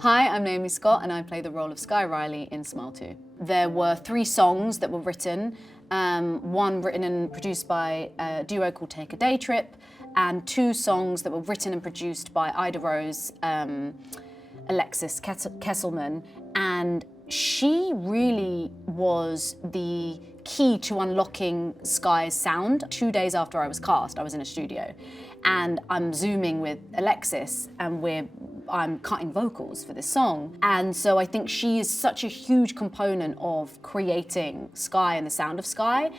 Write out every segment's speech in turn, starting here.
Hi, I'm Naomi Scott and I play the role of Sky Riley in Smile 2. There were 3 songs that were written, one written and produced by a duo called Take a Day Trip, and 2 songs that were written and produced by Ida Rose, Alexis Kesselman, and she really was the key to unlocking Sky's sound. 2 days after I was cast, I was in a studio and I'm Zooming with Alexis and I'm cutting vocals for this song. And so I think she is such a huge component of creating Sky and the sound of Sky,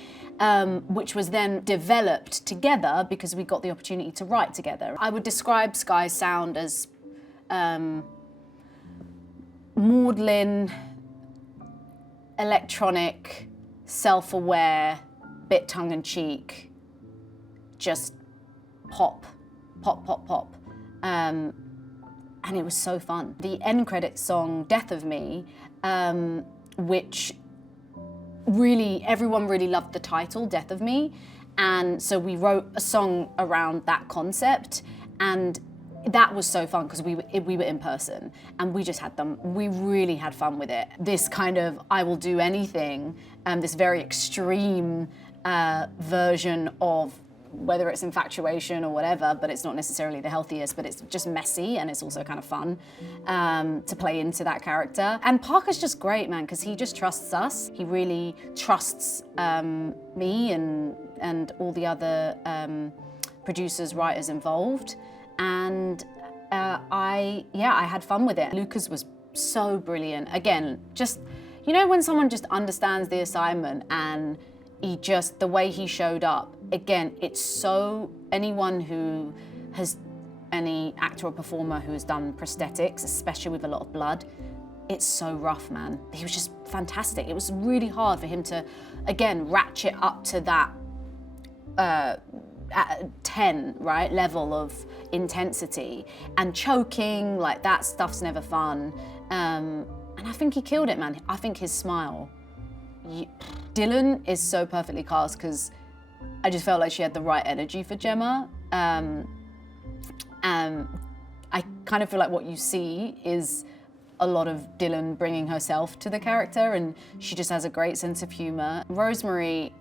which was then developed together because we got the opportunity to write together. I would describe Sky's sound as maudlin, electronic, self-aware, bit tongue-in-cheek, just pop, pop, pop, pop. And it was so fun. The end credits song, Death of Me, which really, everyone really loved the title, Death of Me. And so we wrote a song around that concept, and that was so fun because we were in person and we really had fun with it. This kind of I will do anything, this very extreme version of whether it's infatuation or whatever, but it's not necessarily the healthiest, but it's just messy and it's also kind of fun to play into that character. And Parker's just great, man, because he just trusts us. He really trusts me and all the other producers, writers involved. And I had fun with it. Lucas was so brilliant. Again, just, you know, when someone just understands the assignment and the way he showed up, again, it's so, any actor or performer who has done prosthetics, especially with a lot of blood, it's so rough, man. He was just fantastic. It was really hard for him to, again, ratchet up to that at 10, right, level of intensity, and choking, like that stuff's never fun. And I think he killed it, man. I think his smile. Dylan is so perfectly cast because I just felt like she had the right energy for Gemma. I kind of feel like what you see is a lot of Dylan bringing herself to the character, and she just has a great sense of humor. Rosemary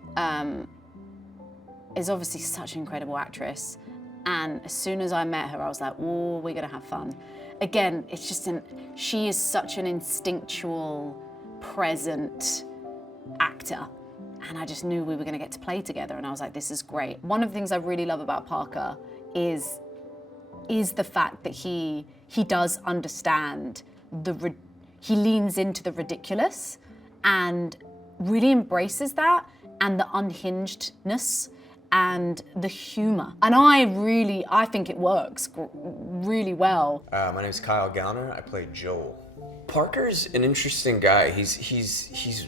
is obviously such an incredible actress, and as soon as I met her, I was like, oh, we're gonna have fun. Again, it's just she is such an instinctual, present actor, and I just knew we were gonna get to play together, and I was like, this is great. One of the things I really love about Parker is the fact that he does understand he leans into the ridiculous and really embraces that, and the unhingedness and the humor. And I think it works really well. My name is Kyle Gallner. I play Joel. Parker's an interesting guy. He's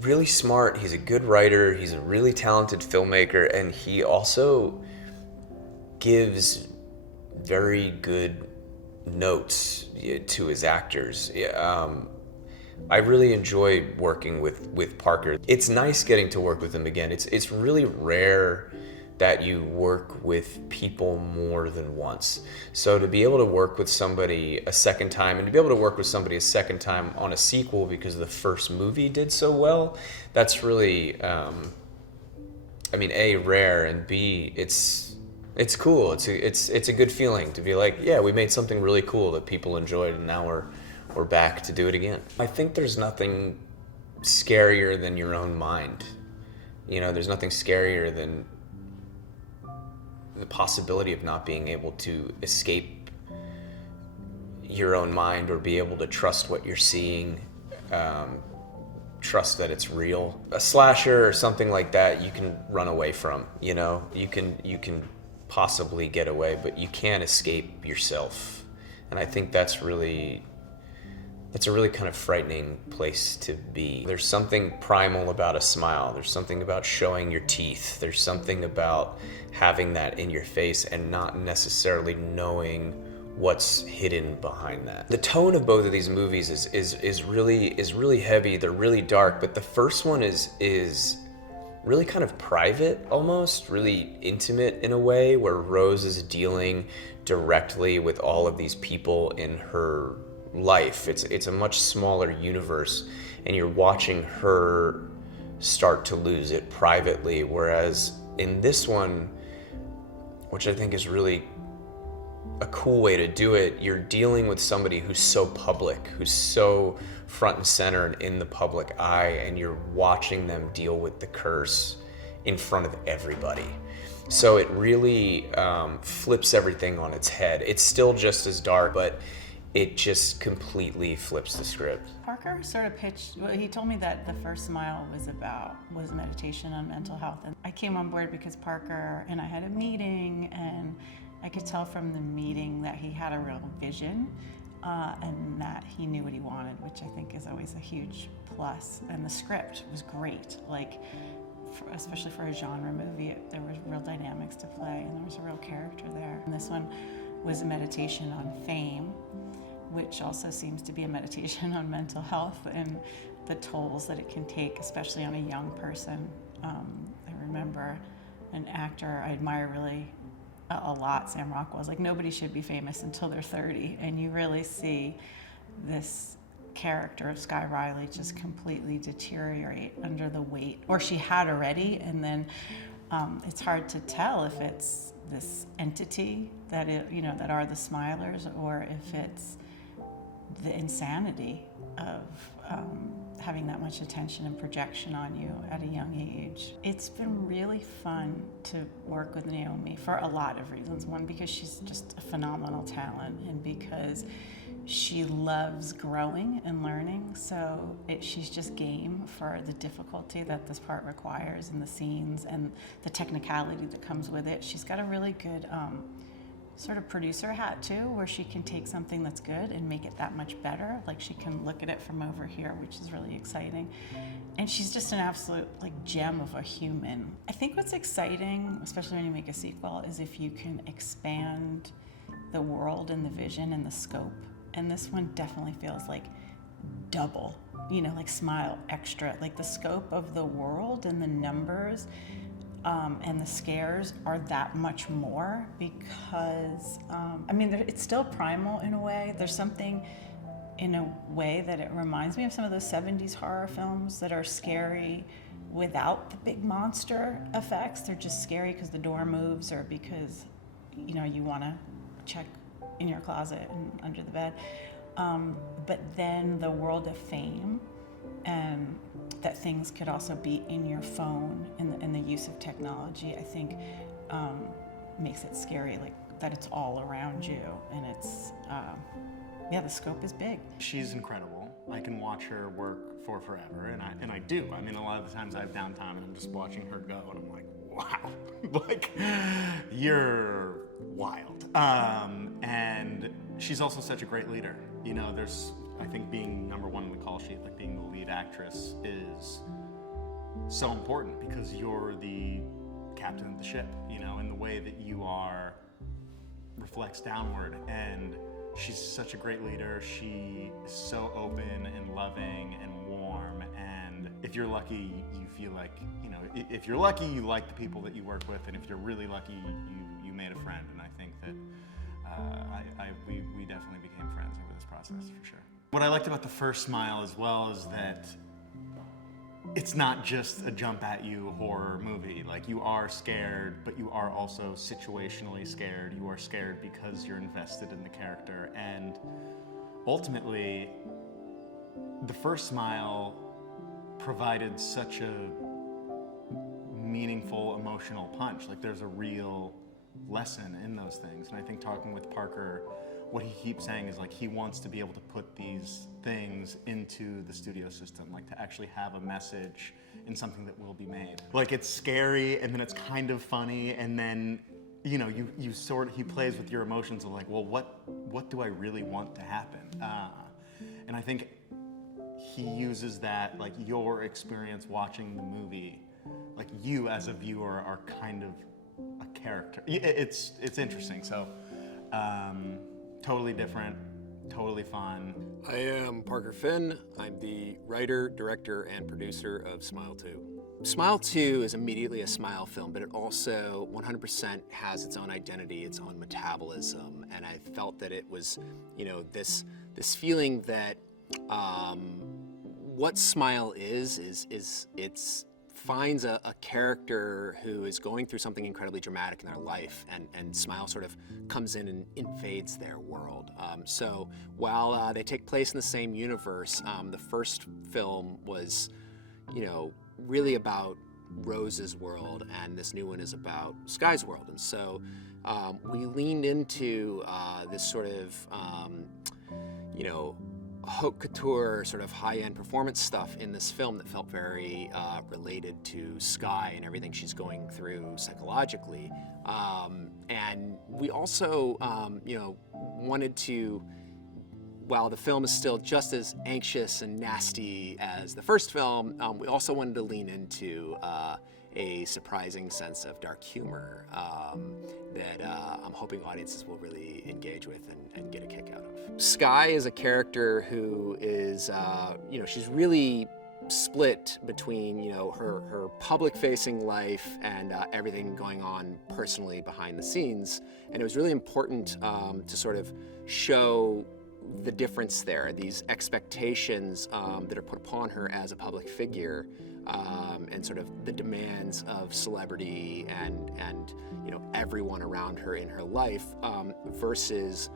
really smart. He's a good writer. He's a really talented filmmaker, and he also gives very good notes to his actors. I really enjoy working with Parker. It's nice getting to work with him again. It's really rare that you work with people more than once. So to be able to work with somebody a second time, and to be able to work with somebody a second time on a sequel because the first movie did so well, that's really, A, rare, and B, it's cool. It's a good feeling to be like, yeah, we made something really cool that people enjoyed, and now we're back to do it again. I think there's nothing scarier than your own mind. You know, there's nothing scarier than the possibility of not being able to escape your own mind or be able to trust what you're seeing, trust that it's real. A slasher or something like that you can run away from, you know? You can possibly get away, but you can't escape yourself. And I think that's really It's a really kind of frightening place to be. There's something primal about a smile. There's something about showing your teeth. There's something about having that in your face and not necessarily knowing what's hidden behind that. The tone of both of these movies is really heavy. They're really dark, but the first one is really kind of private, almost really intimate in a way, where Rose is dealing directly with all of these people in her life. It's a much smaller universe, and you're watching her start to lose it privately, whereas in this one, which I think is really a cool way to do it, you're dealing with somebody who's so public, who's so front and center and in the public eye, and you're watching them deal with the curse in front of everybody. So it really flips everything on its head. It's still just as dark, but it just completely flips the script. Parker sort of pitched, well, he told me that The First Smile was meditation on mental health. And I came on board because Parker and I had a meeting, and I could tell from the meeting that he had a real vision and that he knew what he wanted, which I think is always a huge plus. And the script was great, especially for a genre movie. There was real dynamics to play, and there was a real character there. And this one was a meditation on fame, which also seems to be a meditation on mental health and the tolls that it can take, especially on a young person. I remember an actor I admire really a lot, Sam Rockwell's like, nobody should be famous until they're 30. And you really see this character of Sky Riley just completely deteriorate under the weight, or she had already, and then it's hard to tell if it's this entity that that are the Smilers, or if it's the insanity of having that much attention and projection on you at a young age. It's been really fun to work with Naomi for a lot of reasons. One, because she's just a phenomenal talent, and because she loves growing and learning, so she's just game for the difficulty that this part requires, and the scenes and the technicality that comes with it. She's got a really good sort of producer hat too, where she can take something that's good and make it that much better. Like, she can look at it from over here, which is really exciting. And she's just an absolute gem of a human. I think what's exciting, especially when you make a sequel, is if you can expand the world and the vision and the scope. And this one definitely feels like double, Smile extra. Like, the scope of the world and the numbers and the scares are that much more, because it's still primal in a way. There's something in a way that it reminds me of some of those 70s horror films that are scary without the big monster effects. They're just scary because the door moves, or because you want to check in your closet and under the bed. But then the world of fame, and that things could also be in your phone, and the use of technology, I think, makes it scary, that it's all around you, and it's, the scope is big. She's incredible. I can watch her work for forever, and I do. I mean, a lot of the times I have downtime and I'm just watching her go, and I'm like, wow, you're wild. And she's also such a great leader. I think being number one on the call sheet, being the lead actress, is so important, because you're the captain of the ship, and the way that you are reflects downward. And she's such a great leader. She is so open and loving and warm. And if you're lucky, you feel like, if you're lucky, you like the people that you work with. And if you're really lucky, you made a friend. And I think that we definitely became friends over this process, for sure. What I liked about The First Smile as well is that it's not just a jump at you horror movie. You are scared, but you are also situationally scared. You are scared because you're invested in the character. And ultimately, The First Smile provided such a meaningful emotional punch. There's a real lesson in those things. And I think talking with Parker, what he keeps saying is he wants to be able to put these things into the studio system, to actually have a message in something that will be made. It's scary, and then it's kind of funny, and then he plays with your emotions of well, what do I really want to happen? And I think he uses that, like your experience watching the movie, like you as a viewer are kind of a character. It's interesting. So totally different, totally fun. I am Parker Finn. I'm the writer, director, and producer of Smile 2. Smile 2 is immediately a Smile film, but it also 100% has its own identity, its own metabolism, and I felt that it was, this feeling that what Smile is it's finds a character who is going through something incredibly dramatic in their life, and Smile sort of comes in and invades their world. So while they take place in the same universe, the first film was, really about Rose's world, and this new one is about Sky's world. And so we leaned into this sort of, haute couture, sort of high-end performance stuff in this film that felt very related to Sky and everything she's going through psychologically. And we also, wanted to, while the film is still just as anxious and nasty as the first film, we also wanted to lean into a surprising sense of dark humor that I'm hoping audiences will really engage with and get a kick out of. Sky is a character who is, she's really split between, her public-facing life and everything going on personally behind the scenes. And it was really important to sort of show the difference there, these expectations that are put upon her as a public figure, and sort of the demands of celebrity and everyone around her in her life, versus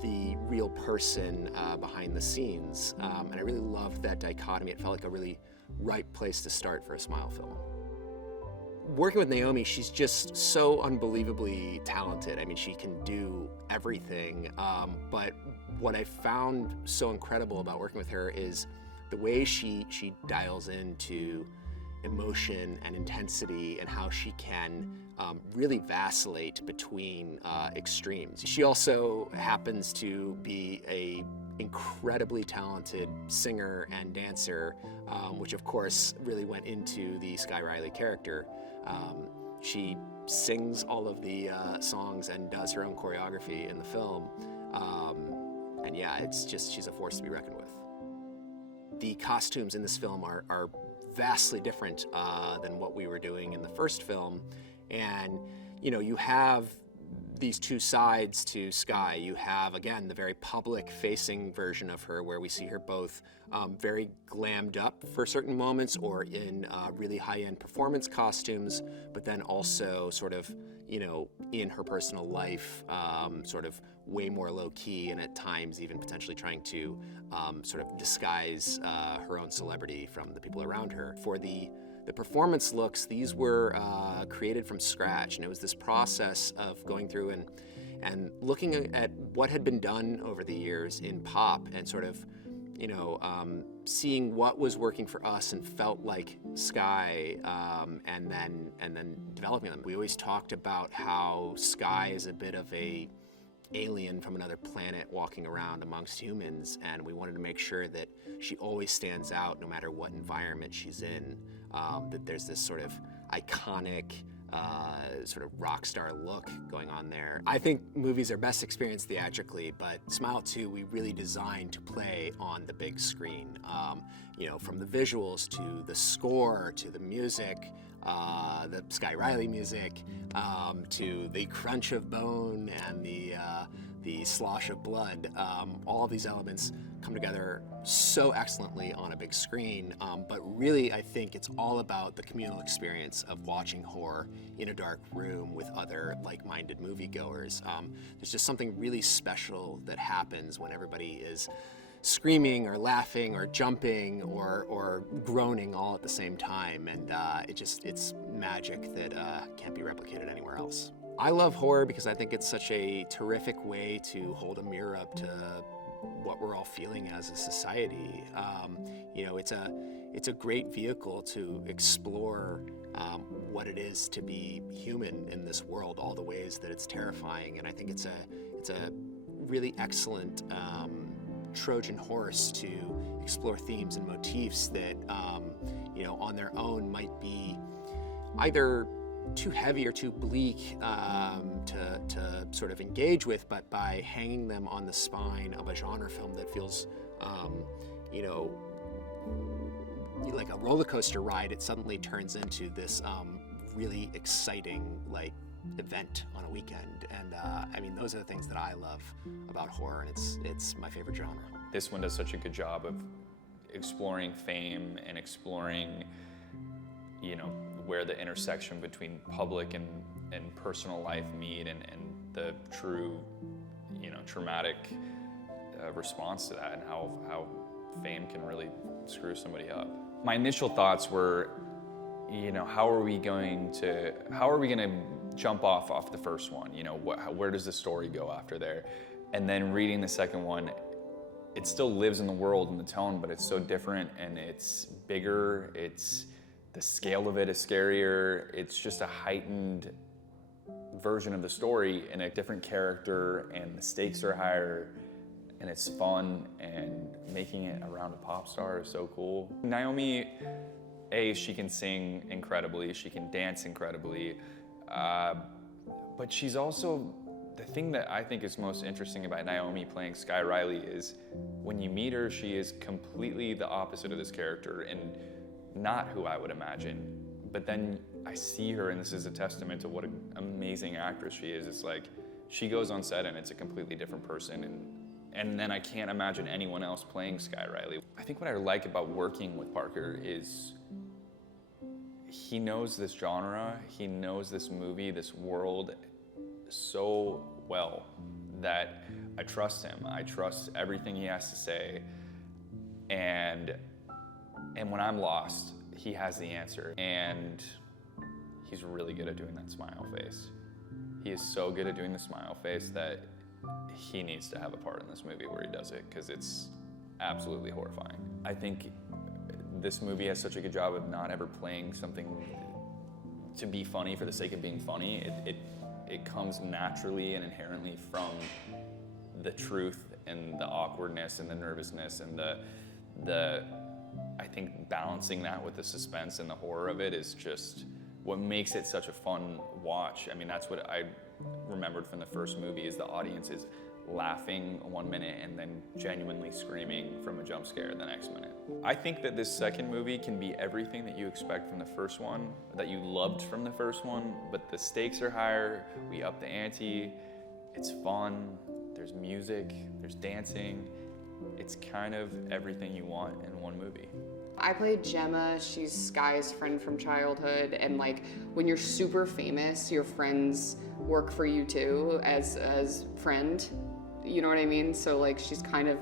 the real person behind the scenes. And I really loved that dichotomy. It felt like a really right place to start for a Smile film. Working with Naomi, she's just so unbelievably talented. I mean, she can do everything, but what I found so incredible about working with her is the way she dials into emotion and intensity, and how she can really vacillate between extremes. She also happens to be a incredibly talented singer and dancer, which of course really went into the Sky Riley character. She sings all of the songs and does her own choreography in the film. And yeah, she's a force to be reckoned with. The costumes in this film are vastly different than what we were doing in the first film. And, you have these two sides to Sky. You have, again, the very public-facing version of her, where we see her both very glammed up for certain moments, or in really high-end performance costumes, but then also sort of, in her personal life, sort of way more low-key, and at times even potentially trying to sort of disguise her own celebrity from the people around her. For the performance looks, these were created from scratch, and it was this process of going through and looking at what had been done over the years in pop, and sort of, seeing what was working for us and felt like Sky, and then developing them. We always talked about how Sky is a bit of a alien from another planet walking around amongst humans, and we wanted to make sure that she always stands out no matter what environment she's in, that there's this sort of iconic sort of rock star look going on there. I think movies are best experienced theatrically, but Smile 2 we really designed to play on the big screen. From the visuals to the score to the music, the Sky Riley music, to the crunch of bone and the slosh of blood. All of these elements come together so excellently on a big screen, but really I think it's all about the communal experience of watching horror in a dark room with other like-minded moviegoers. There's just something really special that happens when everybody is screaming or laughing or jumping or groaning all at the same time, and it's magic that can't be replicated anywhere else. I love horror because I think it's such a terrific way to hold a mirror up to what we're all feeling as a society. It's a great vehicle to explore what it is to be human in this world, all the ways that it's terrifying, and I think it's a really excellent Trojan horse to explore themes and motifs that, you know, on their own might be either too heavy or too bleak to sort of engage with, but by hanging them on the spine of a genre film that feels, you know, like a roller coaster ride, it suddenly turns into this really exciting like event on a weekend. And I mean, those are the things that I love about horror, and it's my favorite genre. This one does such a good job of exploring fame and exploring, you know, where the intersection between public and personal life meet, and the true, you know, traumatic response to that, and how fame can really screw somebody up. My initial thoughts were, you know, how are we going to jump off the first one? You know, where does the story go after there? And then reading the second one, it still lives in the world and the tone, but it's so different, and it's bigger. The scale of it is scarier. It's just a heightened version of the story and a different character, and the stakes are higher, and it's fun, and making it around a pop star is so cool. Naomi, she can sing incredibly, she can dance incredibly, but she's also, the thing that I think is most interesting about Naomi playing Sky Riley is when you meet her, she is completely the opposite of this character, and not who I would imagine. But then I see her, and this is a testament to what an amazing actress she is. It's like she goes on set and it's a completely different person, and then I can't imagine anyone else playing Sky Riley. I think what I like about working with Parker is he knows this genre, he knows this movie, this world so well that I trust him. I trust everything he has to say, and when I'm lost, he has the answer. And he's really good at doing that smile face. He is so good at doing the smile face that he needs to have a part in this movie where he does it, because it's absolutely horrifying. I think this movie has such a good job of not ever playing something to be funny for the sake of being funny. It comes naturally and inherently from the truth and the awkwardness and the nervousness and the I think balancing that with the suspense and the horror of it is just what makes it such a fun watch. I mean, that's what I remembered from the first movie, is the audience is laughing 1 minute and then genuinely screaming from a jump scare the next minute. I think that this second movie can be everything that you expect from the first one, that you loved from the first one, but the stakes are higher, we up the ante, it's fun, there's music, there's dancing. It's kind of everything you want in one movie. I played Gemma. She's Sky's friend from childhood, and like when you're super famous, your friends work for you too as friend. You know what I mean? So like she's kind of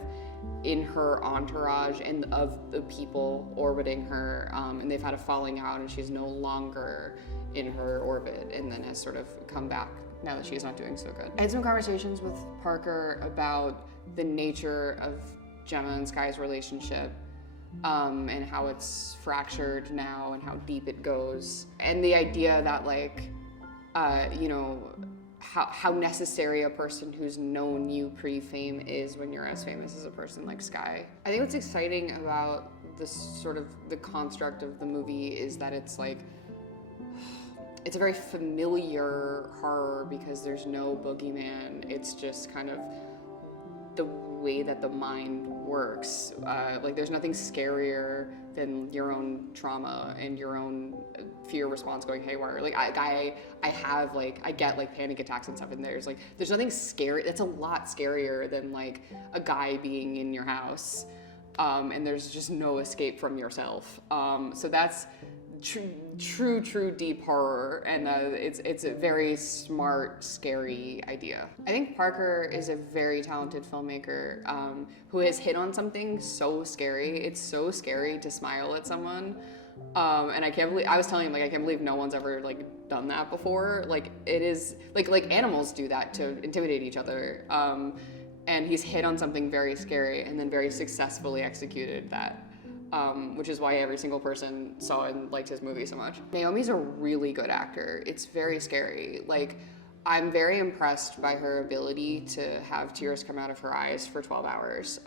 in her entourage and of the people orbiting her, and they've had a falling out, and she's no longer in her orbit, and then has sort of come back now that she's not doing so good. I had some conversations with Parker about the nature of Gemma and Sky's relationship, and how it's fractured now and how deep it goes. And the idea that like, you know, how necessary a person who's known you pre-fame is when you're as famous as a person like Sky. I think what's exciting about this sort of the construct of the movie is that it's like, it's a very familiar horror because there's no boogeyman. It's just kind of the way that the mind works. Like there's nothing scarier than your own trauma and your own fear response going haywire. Like I get like panic attacks and stuff, and there's nothing scary. That's a lot scarier than like a guy being in your house, and there's just no escape from yourself. So that's true deep horror, and it's a very smart, scary idea. I think Parker is a very talented filmmaker who has hit on something so scary. It's so scary to smile at someone, and I can't believe, I was telling him, like, I can't believe no one's ever like done that before. Like it is like animals do that to intimidate each other, and he's hit on something very scary and then very successfully executed that. Which is why every single person saw and liked his movie so much. Naomi's a really good actor. It's very scary. Like, I'm very impressed by her ability to have tears come out of her eyes for 12 hours.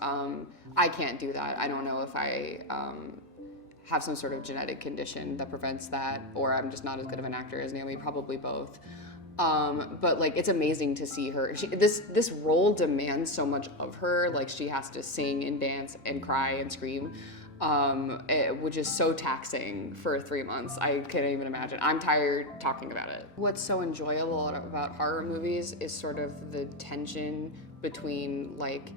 I can't do that. I don't know if I have some sort of genetic condition that prevents that, or I'm just not as good of an actor as Naomi, probably both. But like, it's amazing to see her. This role demands so much of her. Like, she has to sing and dance and cry and scream, which is so taxing for 3 months. I can't even imagine. I'm tired talking about it. What's so enjoyable about horror movies is sort of the tension between like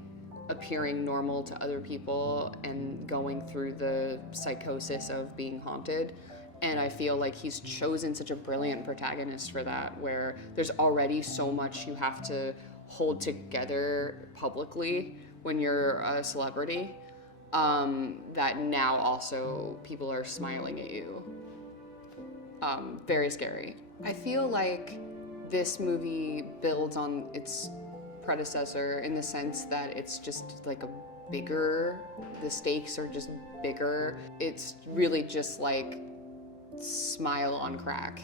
appearing normal to other people and going through the psychosis of being haunted. And I feel like he's chosen such a brilliant protagonist for that, where there's already so much you have to hold together publicly when you're a celebrity, that now also people are smiling at you. Very scary. I feel like this movie builds on its predecessor in the sense that it's just like the stakes are just bigger. It's really just like Smile on crack.